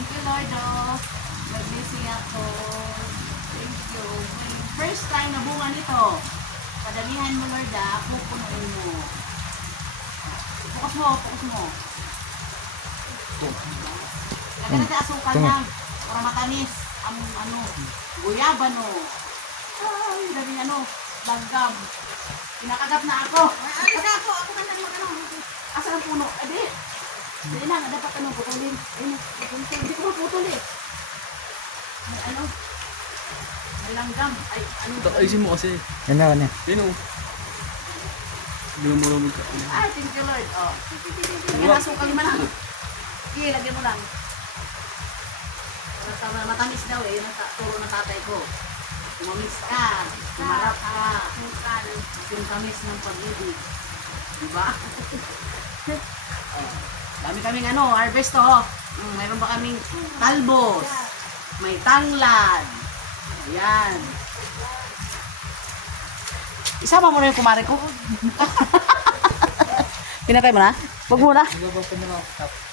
Thank you, Lord, oh. Mag-blessing ako. Thank you. First time na bunga nito. Padamihan mo, Lord, ah. Pupunuin mo. Bukas mo, bukas mo. Lagyan natin asukal lang. Para matamis. Ang ano, guyabano. Ay, dami langgam. Kinakagap na ako. Ako ka lang mag-ano. Asa ang puno? Adi. Hindi lang, dapat putulin. Hindi ko maputol eh. May may langgam. Ay, Ayusin mo kasi. Ano? Yun o. Lumulumig ka. Ay, thank you, Lord. Oh. Lagyan na asukal naman lang. Sige, lagyan mo lang. Matamis daw eh. Yun ang turo ng tatay ko. Tumamis ka. Tumarap ka. Yung tamis ng pag-ibig. Diba? Dami kaming harvest to. Mayroon ba kaming talbos. May tanglad. Ayan. Isama mo na yung kumare ko. Pinatay mo na? Huwag mo na. Nagbabaw pa naman ako.